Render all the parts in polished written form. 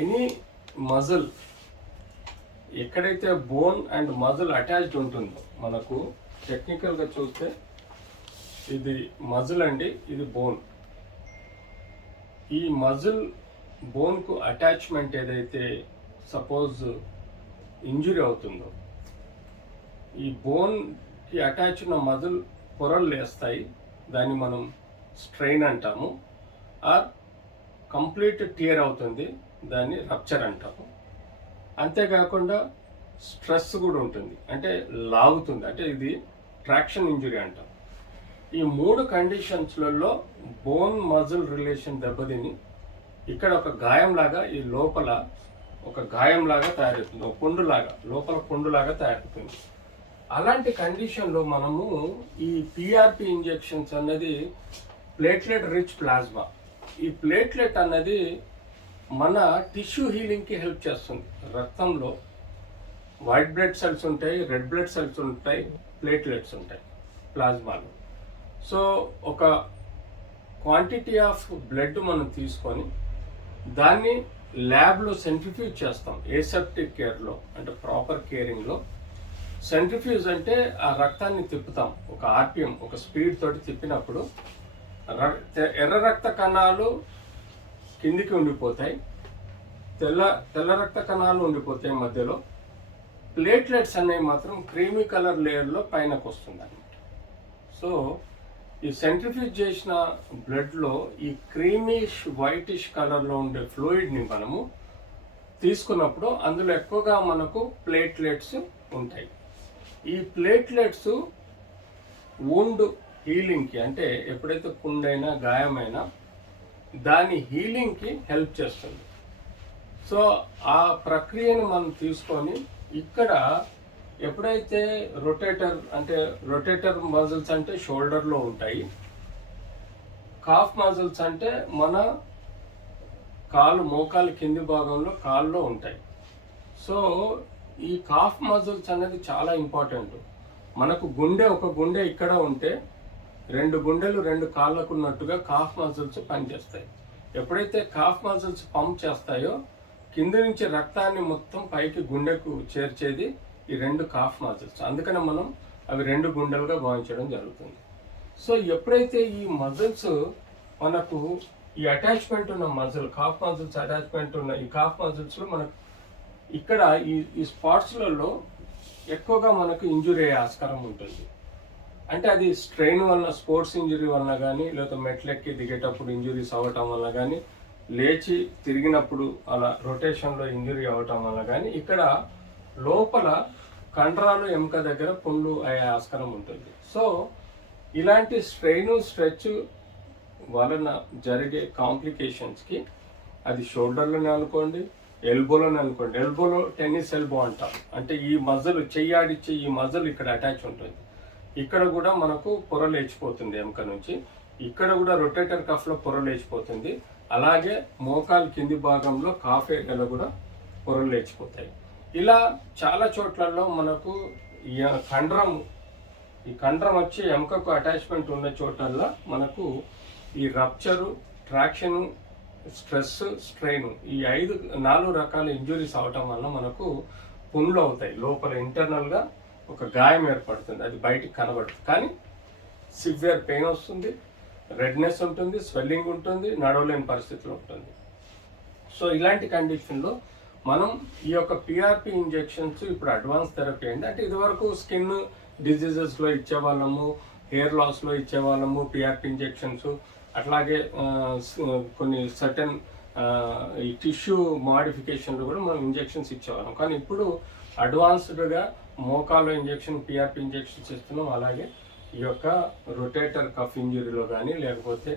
Any muscle ఎక్కడైతే bone and muscle attached ఉంటుందో, మనకు టెక్నికల్గా చూస్తే ఇది మజిల్ అండి, ఇది బోన్. ఈ మజిల్ బోన్కు అటాచ్మెంట్ ఏదైతే సపోజ్ ఇంజురీ అవుతుందో, ఈ బోన్కి అటాచ్ ఉన్న మజిల్ పొరలు లేస్తాయి, దాన్ని మనం స్ట్రెయిన్ అంటాము. ఆర్ కంప్లీట్ టియర్ అవుతుంది, దాన్ని రప్చర్ అంటాము. అంతేకాకుండా స్ట్రెస్ కూడా ఉంటుంది, అంటే లాగుతుంది, అంటే ఇది ట్రాక్షన్ ఇంజురీ అంటాం. ఈ 3 కండిషన్స్లలో బోన్ మజిల్ రిలేషన్ దెబ్బతిని ఇక్కడ ఒక గాయంలాగా, ఈ లోపల ఒక గాయంలాగా తయారవుతుంది, ఒక పుండులాగా, లోపల పుండులాగా తయారవుతుంది. అలాంటి కండిషన్లో మనము ఈ పిఆర్పి ఇంజెక్షన్స్ అన్నది ప్లేట్లెట్ రిచ్ ప్లాస్మా. ఈ ప్లేట్లెట్ అన్నది మన టిష్యూ హీలింగ్కి హెల్ప్ చేస్తుంది. రక్తంలో వైట్ బ్లడ్ సెల్స్ ఉంటాయి, రెడ్ బ్లడ్ సెల్స్ ఉంటాయి, ప్లేట్లెట్స్ ఉంటాయి ప్లాస్మాలో. సో ఒక క్వాంటిటీ ఆఫ్ బ్లడ్ మనం తీసుకొని దాన్ని ల్యాబ్లో సెంట్రిఫ్యూజ్ చేస్తాం, ఏసెప్టిక్ కేర్లో, అంటే ప్రాపర్ కేరింగ్లో. సెంట్రిఫ్యూజ్ అంటే ఆ రక్తాన్ని తిప్పుతాం, ఒక ఆర్పిఎం, ఒక స్పీడ్ తోటి తిప్పినప్పుడు ఎర్ర రక్త కణాలు కిందికి ఉండిపోతాయి, తెల్ల రక్త కణాలు ఉండిపోతాయి మధ్యలో. ప్లేట్లెట్స్ అనేవి మాత్రం క్రీమీ కలర్ లేయర్లో పైనకు వస్తుంది అన్నమాట. సో ఈ సెంట్రిఫ్యూజ్ చేసిన బ్లడ్లో ఈ క్రీమిష్ వైటిష్ కలర్లో ఉండే ఫ్లూయిడ్ని మనము తీసుకున్నప్పుడు అందులో ఎక్కువగా మనకు ప్లేట్లెట్స్ ఉంటాయి. ఈ ప్లేట్లెట్స్ వూండ్ హీలింగ్కి, అంటే ఎప్పుడైతే పుండైనా గాయమైనా దాని హీలింగ్కి హెల్ప్ చేస్తుంది. సో ఆ ప్రక్రియను మనం తీసుకొని ఇక్కడ ఎప్పుడైతే రొటేటర్ మజిల్స్ అంటే షోల్డర్లో ఉంటాయి, కాఫ్ మజిల్స్ అంటే మన మోకాలు కింది భాగంలో కాల్లో ఉంటాయి. సో ఈ కాఫ్ మజిల్స్ అనేది చాలా ఇంపార్టెంట్. మనకు ఒక గుండె ఇక్కడ ఉంటే 2 గుండెలు 2 కాళ్ళకు ఉన్నట్టుగా కాఫ్ మజిల్స్ పనిచేస్తాయి. ఎప్పుడైతే కాఫ్ మజిల్స్ పంప్ చేస్తాయో కింద నుంచి రక్తాన్ని మొత్తం పైకి గుండెకు చేర్చేది ఈ 2 కాఫ్ మజిల్స్. అందుకనే మనం అవి 2 గుండెలుగా భావించడం జరుగుతుంది. సో ఎప్పుడైతే ఈ మజిల్స్ మనకు ఈ అటాచ్మెంట్ ఉన్న మజిల్, కాఫ్ మజిల్స్ అటాచ్మెంట్ ఉన్న ఈ కాఫ్ మజిల్స్లో మనకు ఇక్కడ ఈ స్పాట్స్లలో ఎక్కువగా మనకు ఇంజురీ అయ్యే ఆస్కారం ఉంటుంది. అంటే అది స్ట్రెయిన్ వలన, స్పోర్ట్స్ ఇంజురీ వలన కానీ, లేకపోతే మెట్లెక్కి దిగేటప్పుడు ఇంజురీస్ అవ్వటం వల్ల కానీ, లేచి తిరిగినప్పుడు అలా రొటేషన్లో ఇంజురీ అవ్వటం వల్ల కానీ ఇక్కడ లోపల కండరాలు ఎముక దగ్గర పుండ్లు అయ్యే ఆస్కారం ఉంటుంది. సో ఇలాంటి స్ట్రెచ్ వలన జరిగే కాంప్లికేషన్స్కి అది షోల్డర్లోనే అనుకోండి, ఎల్బోలోనే అనుకోండి. ఎల్బోలో టెన్నిస్ ఎల్బో అంటాం, అంటే ఈ మజిల్ చెయ్యాడిచ్చే ఈ మజిల్ ఇక్కడ అటాచ్ ఉంటుంది. ఇక్కడ కూడా మనకు పొర లేచిపోతుంది ఎముక నుంచి, ఇక్కడ కూడా రొటేటర్ కఫ్లో పొర లేచిపోతుంది. అలాగే మోకాలు కింది భాగంలో కాఫ్ ఏరియాలో కూడా పొరలు లేచిపోతాయి. ఇలా చాలా చోట్లలో మనకు ఈ కండరం వచ్చి ఎముకకు అటాచ్మెంట్ ఉన్న చోటల్లో మనకు ఈ రప్చరు, ట్రాక్షను, స్ట్రెస్, స్ట్రెయిన్, ఈ 4 రకాల ఇంజురీస్ అవటం వల్ల మనకు పుండ్లు అవుతాయి. లోపల ఇంటర్నల్గా ఒక గాయం ఏర్పడుతుంది, అది బయటికి కనబడుతుంది, కానీ సివియర్ పెయిన్ వస్తుంది, రెడ్నెస్ ఉంటుంది, స్వెల్లింగ్ ఉంటుంది, నడవలేని పరిస్థితిలో ఉంటుంది. సో ఇలాంటి కండిషన్లో మనం ఈ యొక్క పిఆర్పి ఇంజెక్షన్స్ ఇప్పుడు అడ్వాన్స్ థెరపీ అండి. అంటే ఇదివరకు స్కిన్ డిజీజెస్లో ఇచ్చేవాళ్ళము, హెయిర్ లాస్లో ఇచ్చేవాళ్ళము పిఆర్పి ఇంజెక్షన్స్. అట్లాగే కొన్ని సర్టెన్ ఈ టిష్యూ మాడిఫికేషన్లో కూడా మనం ఇంజెక్షన్స్ ఇచ్చేవాళ్ళం. కానీ ఇప్పుడు అడ్వాన్స్డ్గా మోకాలో ఇంజెక్షన్, పిఆర్పి ఇంజెక్షన్స్ ఇస్తున్నాం. అలాగే ఈ యొక్క రొటేటర్ కఫ్ ఇంజురీలో కానీ, లేకపోతే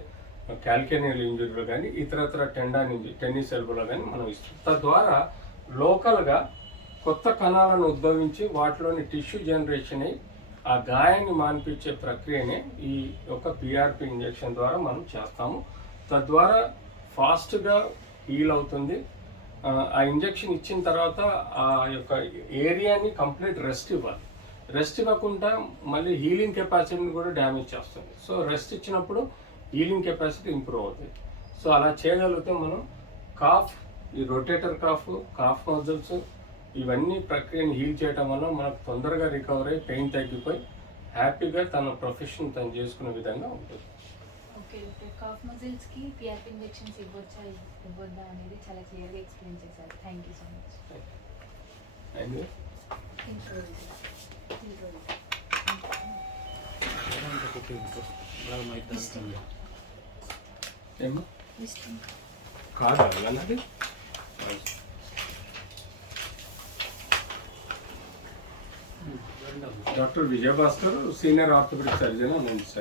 క్యాల్కేనియల్ ఇంజురీలో కానీ, ఇతరత్ర టెండాన్ ఇంజురీ, టెన్నిస్ ఎల్బోలో కానీ మనం ఇస్తాం. తద్వారా లోకల్గా కొత్త కణాలను ఉద్భవించి వాటిలోని టిష్యూ జనరేషన్ అయ్యి ఆ గాయాన్ని మాన్పించే ప్రక్రియనే ఈ యొక్క పిఆర్పి ఇంజెక్షన్ ద్వారా మనం చేస్తాము. తద్వారా ఫాస్ట్గా హీల్ అవుతుంది. ఆ ఇంజెక్షన్ ఇచ్చిన తర్వాత ఆ యొక్క ఏరియాని కంప్లీట్ రెస్ట్ ఇవ్వాలి. రెస్ట్ ఇవ్వకుండా మళ్ళీ హీలింగ్ కెపాసిటీని కూడా డ్యామేజ్ చేస్తుంది. సో రెస్ట్ ఇచ్చినప్పుడు హీలింగ్ కెపాసిటీ ఇంప్రూవ్ అవుతుంది. సో అలా చేయగలిగితే మనం కాఫ్ ఈ రొటేటర్ కాఫ్, కాఫ్ మజిల్స్ ఇవన్నీ ప్రక్రియను హీల్ చేయడం వల్ల మనకు తొందరగా రికవర్ అయ్యి పెయిన్ తగ్గిపోయి హ్యాపీగా తన ప్రొఫెషన్ తను చేసుకునే విధంగా ఉంటుంది. ఓకే డాక్టర్, కాఫ్ మజిల్స్కి పిఆర్పి ఇంజెక్షన్స్ ఇవ్వచ్చా ఇవ్వద్దా అనేది చాలా క్లియర్గా ఎక్స్ప్లెయిన్ చేశారు. Thank you so much. And ఏమో కాదా అన్నది doctor Vijayabhaskar, senior orthopaedic surgeon అని ఉంది సార్.